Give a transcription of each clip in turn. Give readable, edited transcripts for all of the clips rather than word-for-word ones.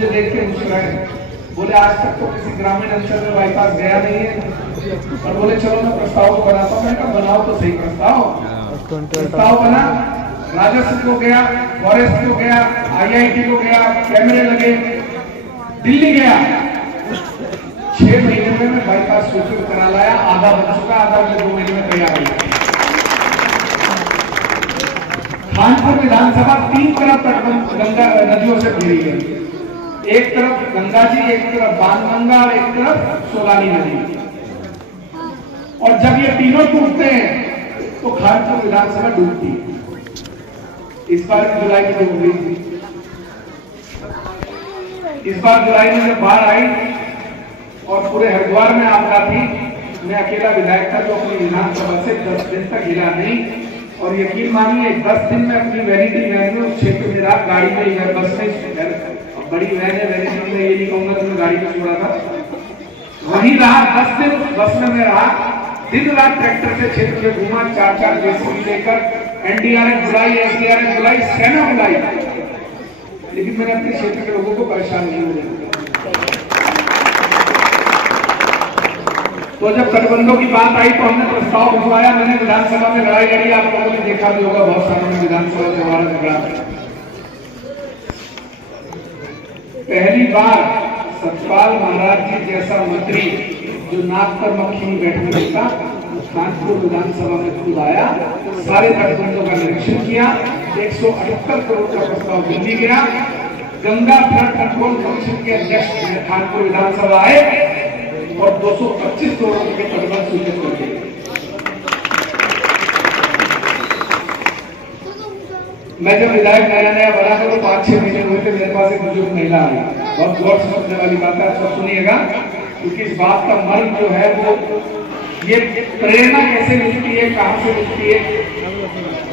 मुझे देख के मुस्कुराए, बोले आज तक तो किसी ग्रामीण अंचल में बाईपास गया नहीं है, और बोले चलो मैं प्रस्ताव को बनाता हूँ। मैंने कहा बनाओ तो सही प्रस्ताव बना। राजस्व को गया, फॉरेस्ट को गया, IIT को गया, कैमरे लगे, दिल्ली गया। 6 महीने में मैं बाईपास स्वीकृत करा लाया, आधा बन चुका, आधा 2 महीने में तैयार हो गया। कानपुर विधानसभा 3 तरफ तटबंध गंगा नदियों से घिरी गई, एक तरफ गंगा जी, एक तरफ बाणगंगा और एक तरफ सोलानी नदी। और जब ये तीनों टूटते हैं तो कानपुर विधानसभा डूबती है। इस बार जुलाई में डूब गई थी। इस बार जुलाई में जब बाढ़ आई और पूरे हरिद्वार में आपदा थी, मैं अकेला विधायक था जो अपनी विधानसभा से 10 दिन तक हिला नहीं। और यकीन मानिए 10 दिन में अपनी वैनिटी वैन में उस क्षेत्र में रहा, गाड़ी में या बस में, बड़ी वैन है वैनिटी में, ये नहीं कहूंगा तो मैं गाड़ी में छोड़ा था, वहीं रहा 10 दिन उस बस में मैं रहा। दिन रात ट्रैक्टर से क्षेत्र में घूमा, 4-4 जेसीबी लेकर, NDRF बुलाई, SDRF बुलाई, सेना बुलाई, लेकिन मैंने अपने क्षेत्र के लोगों को परेशान नहीं होने दिया। तो जब तटबंधों की बात आई तो हमने प्रस्ताव भिजवाया। मैंने विधानसभा में लड़ाई लड़ी, आप लोगों ने देखा भी होगा, बहुत सालों में विधानसभा में हमारा झगड़ा। पहली बार सतपाल महाराज जी जैसा मंत्री जो नाक पर मक्खी नहीं बैठने देता, कानपुर विधानसभा में खुद आया, सारे तटबंधों का निरीक्षण किया। 178 करोड़ का प्रस्ताव दिल्ली गया। गंगा फ्लड कंट्रोल कमीशन के अध्यक्ष कानपुर विधानसभा आए और 225 करोड़ के तटबंध स्वीकृत कर दिए। मैं जब विधायक नया बना था तो 5-6 महीने हुए थे, मेरे पास एक बुजुर्ग महिला आई, बहुत गौर से सुनने वाली बात है, सब सुनिएगा, क्योंकि इस बात का मर्म जो है वो ये प्रेरणा कैसे मिलती है, कहां से मिलती है,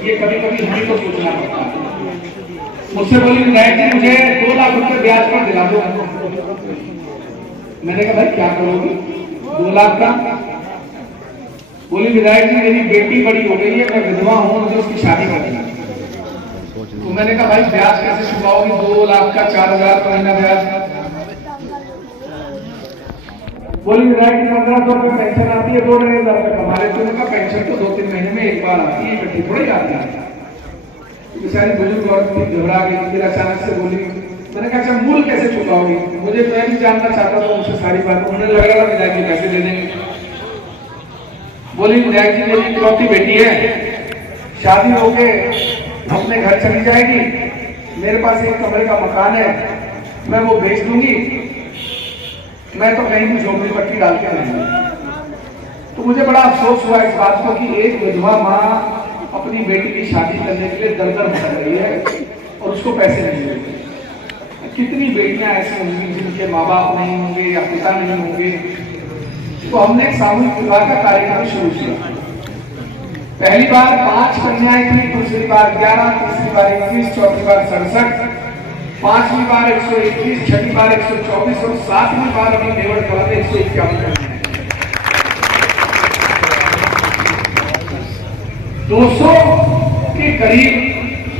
ये कभी कभी हमें तो सोचना पड़ता है। मुझसे बोली विधायक जी मुझे 2 लाख रुपए ब्याज पर दिला दो। मैंने कहा भाई क्या करोगे 2 लाख का? बोली विधायक जी मेरी बेटी बड़ी हो गई है, मैं विधवा हूं, मुझे उसकी शादी करनी है। तो मैंने कहा भाई ब्याज कैसे चुकाओगे? 2 लाख का 4,000 का महीना ब्याज। बोली विधायक जी 1500 रुपए पेंशन आती है, 2,500 रुपए कमा लेते हैं। उनका पेंशन तो 2-3 महीने में एक बार आती है, इकट्ठी थोड़ी आती है। बेचारी बुजुर्ग औरत थी, घबरा गई, फिर अचानक से बोली, मैंने कहा अच्छा मूल कैसे चुकाओगी? मुझे मैं भी जानना चाहता था उनसे सारी बात, उन्हें लग रहा था विधायक जी पैसे दे देंगे। बोली विधायक जी मेरी इकलौती बेटी है, शादी होके अपने घर चली जाएगी, मेरे पास एक कमरे का मकान है, मैं वो बेच दूंगी, मैं तो कहीं भी झोपड़ी पट्टी डाल के नहीं। तो मुझे बड़ा अफसोस हुआ इस बात को कि एक विधवा माँ अपनी बेटी की शादी करने के लिए दर-दर भटक रही है और उसको पैसे नहीं मिलते। कितनी बेटियां ऐसी होंगी जिनके माँ बाप नहीं होंगे या पिता नहीं होंगे। तो हमने एक सामूहिक विवाह का कार्यक्रम शुरू किया। पहली बार 5 कन्याएं थी, दूसरी बार 11, तीसरी बार 21, चौथी बार 67, 5वीं बार 121, 6वीं बार 124 और 7वीं बार अभी नेवड़ कला में 151 है। 200 के करीब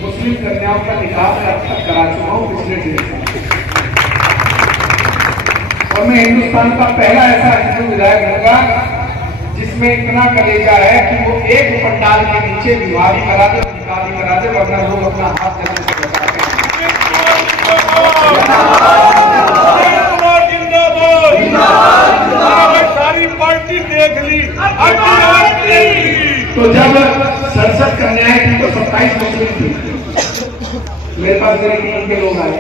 मुस्लिम कन्याओं का निकाह मैं अब तक करा चुका हूं पिछले 1.5 साल। और मैं हिंदुस्तान का पहला ऐसा हिंदू विधायक होगा जिसमें इतना कलेजा है कि वो एक पंडाल के नीचे विवाह भी करा दे, निकाह भी करा दे, वरना लोग अपना हाथ जल्दी से लगाते हैं। सारी पार्टी देख ली। तो जब 67 कन्याएं थी तो 27 मुस्लिम थी। मेरे पास मेरे टीम के लोग आए,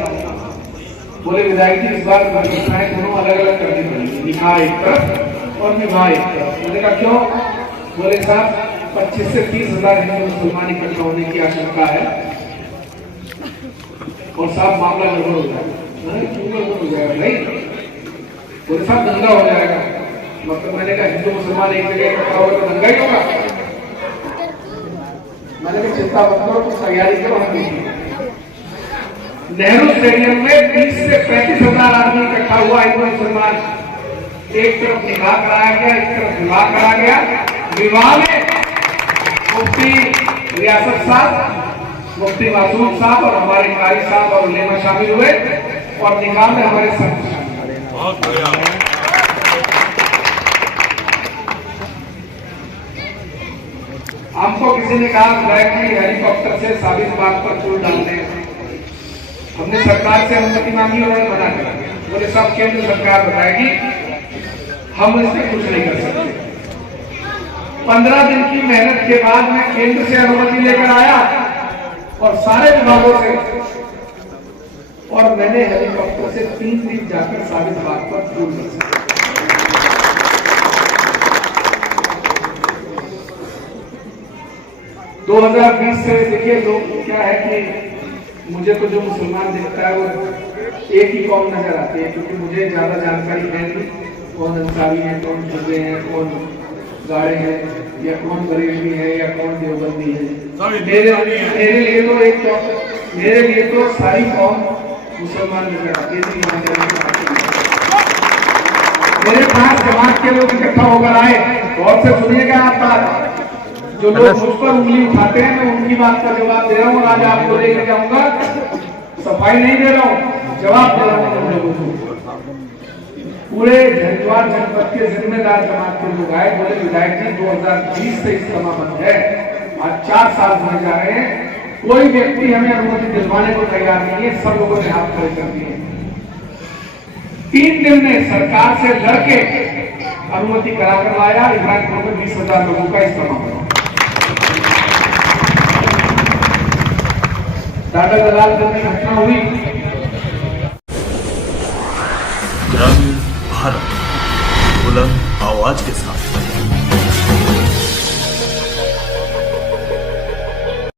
बोले विधायक जी इस बार घटनाएं दोनों अलग अलग करनी पड़ेगी, निकाह एक तरफ और विवाह एक तरफ। मैंने कहा क्यों? बोले साहब 25 से 30 हजार हिंदू मुसलमान इकट्ठा होने की आशंका है और साहब मामला गड़बड़ हो जाएगा। क्यों गड़बड़ हो जाएगा भाई? बोले साहब दंगा हो जाएगा। मतलब मैंने कहा हिंदू मुसलमान एक जगह इकट्ठा होगा तो दंगा ही होगा। मैंने कहा चिंता मत करो, कुछ तैयारी करो, हम देखिए। नेहरू स्टेडियम में 30 से 35 हजार आदमी इकट्ठा हुआ, हिंदू मुसलमान। एक तरफ निकाह कराया गया, एक तरफ विवाह करा गया। विवाह में मुफ्ती रियासत साहब, मुफ्ती मासूम साहब और हमारे कारी साहब और उलेमा शामिल हुए। और निकाह में हमारे संत शामिल हैं। बहुत बढ़िया। हमको किसी ने कहा डायरेक्टली हेलीकॉप्टर से साबित बात पर चोट डालने, हमने सरकार से अनुमति मांगी, उन्होंने मना कर बोले सब केंद्र सरकार बताएगी, हम इसमें कुछ नहीं कर सकते। 15 दिन की मेहनत के बाद मैं केंद्र से अनुमति लेकर आया और सारे विभागों से, और मैंने हेलीकॉप्टर से 3 दिन जाकर साबित बात पर चोट कर सका। दो 2020 से देखिए लोग क्या है कि मुझे तो जो मुसलमान दिखता है वो एक ही कौम नजर आती है, क्योंकि मुझे ज्यादा जानकारी है नहीं कौन अंसारी है, कौन जुर्रे हैं, कौन गाड़े हैं, या कौन बरेलवी है, या कौन देवबंदी है। मेरे लिए तो सारी कौम मुसलमान नजर आती है। मेरे पास जमात के लोग इकट्ठा होकर आए, और से सुनिएगा आप बात। जो लोग मुझ पर उंगली उठाते हैं मैं उनकी बात का जवाब दे रहा हूँ, और आज आपको लेकर जाऊंगा, सफाई नहीं दे रहा हूँ, जवाब दे रहा हूँ उन लोगों को। पूरे हरिद्वार जनपद के जिम्मेदार जमात के लोग आए, बोले विधायक जी 2020 से इज्तिमा बंद है, आज 4 साल होने जा रहे हैं, कोई व्यक्ति हमें अनुमति दिलवाने को तैयार नहीं है, सब लोगों ने हाथ खड़े कर दिए। 3 दिन में सरकार से लड़के अनुमति कराकर लाया, इब्राहिमपुर में 20,000 लोगों का इज्तिमा बना। टाटा दलाल में घटना हुई। ग्रामीण भारत बुलंद आवाज के साथ।